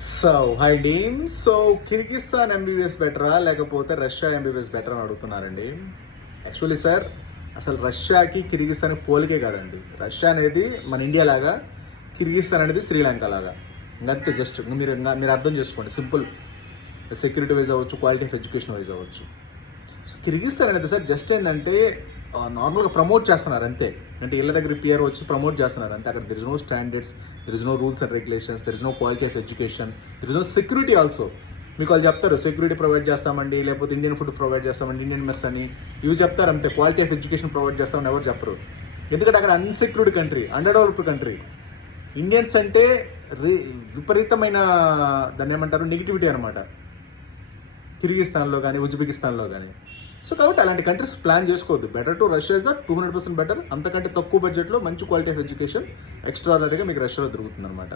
So hi డీమ్ so Kyrgyzstan MBBS బెటరా లేకపోతే రష్యా ఎంబీబీఎస్ బెటర్ అని అడుగుతున్నారండి. యాక్చువల్లీ సార్, అసలు రష్యాకి కిర్గిస్తాన్కి పోలికే కాదండి. రష్యా అనేది మన ఇండియా లాగా, కిర్గిస్తాన్ అనేది శ్రీలంక లాగా. ఇంకంతే, జస్ట్ మీరు అర్థం చేసుకోండి. సింపుల్. సెక్యూరిటీ వైజ్ అవ్వచ్చు, క్వాలిటీ ఆఫ్ ఎడ్యుకేషన్ వైజ్ అవ్వచ్చు. సో కిర్గిస్తాన్ అనేది సార్ జస్ట్ ఏంటంటే నార్మల్గా ప్రమోట్ చేస్తున్నారు అంతే. అంటే ఇళ్ళ దగ్గర పిఆర్ వచ్చి ప్రమోట్ చేస్తున్నారు అంతే. అక్కడ there is no standards, there is no rules and regulations, there is no quality of education, there is no security also. మీకు వాళ్ళు చెప్తారు సెక్యూరిటీ ప్రొవైడ్ చేస్తామండి, లేకపోతే ఇండియన్ ఫుడ్ ప్రొవైడ్ చేస్తామండి, ఇండియన్ మెస్ అని ఇవి చెప్తారు అంతే. క్వాలిటీ ఆఫ్ ఎడ్యుకేషన్ ప్రొవైడ్ చేస్తామని ఎవరు చెప్పరు. ఎందుకంటే అక్కడ unsecured country, under developed country. Indians అంటే విపరీతమైన దాన్ని ఏమంటారు, నెగిటివిటీ అనమాట. కిర్గిస్తాన్లో కానీ, ఉజ్బెకిస్తాన్లో కానీ. సో కాబట్టి అలాంటి కంట్రీస్ ప్లాన్ చేసుకోవద్దు. Better to Russia is the 200% better. అంతకంటే తక్కువ బడ్జెట్లో మంచి క్వాలిటీ ఆఫ్ ఎడ్యుకేషన్ ఎక్స్ట్రాడనరీగా మీకు రష్యాలో దొరుకుతుంది అనమాట.